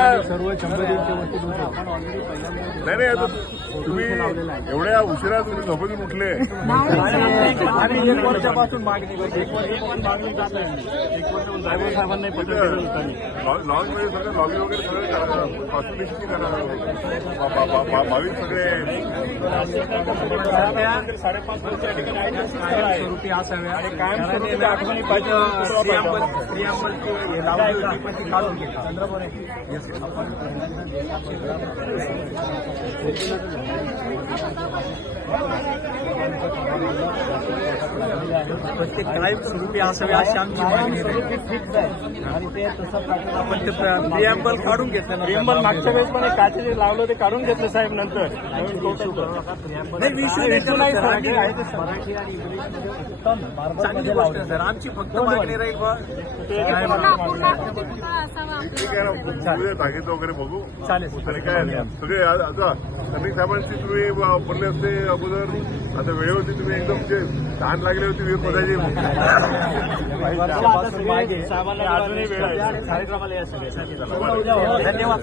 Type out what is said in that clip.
सर्व 100 वरती नाही नाही, आता तुम्ही एवढ्या उशिरा तुम्ही झोपेतून उठले. आणि 1 वर्षापासून मागणी करते. 1 वर्षापासून मागणी जात आहे. 1 वर्षापासून ड्रायव्हर साहेबांना पत्र दिलं होतं. लॉन्च मध्ये सगळं लॉबी वगैरे सगळं करा, कॉन्स्टिट्यूशन करा, भाविक सगळे 5.5 वर्षाच्या ठिकाणी स्वरूपी असाव्या आणि कायमस्वरूपी आठवणी पाहिजे. स्त्रियांवरती लावली होती पण ती काढून घेतली. प्रत्येक कायम स्वरूपी असावे अशी आमची मागणी आहे. आणि ते तसं आपण ते प्रियांबल काढून घेतलं. प्रियांबल मागच्या वेळेस पण काचेचे लावलं ते काढून घेतलं साहेब नंतर. नाही विषय नाही मराठी आणि इंग्लिशमध्ये उत्तम चांगली गोष्ट आहे सर. आमची फक्त मागणी राहील ठीक आहे ना, उद्या ताकीद वगैरे बघू. चालेल. आणि काय सगळे आता सैनिक साहेबांची तुम्ही बोलले असते अगोदर, आता वेळेवरती तुम्ही एकदम जे तहान लागली होती वीर पदाची अजूनही वेळ आहे. कार्यक्रमाला या सगळे. धन्यवाद.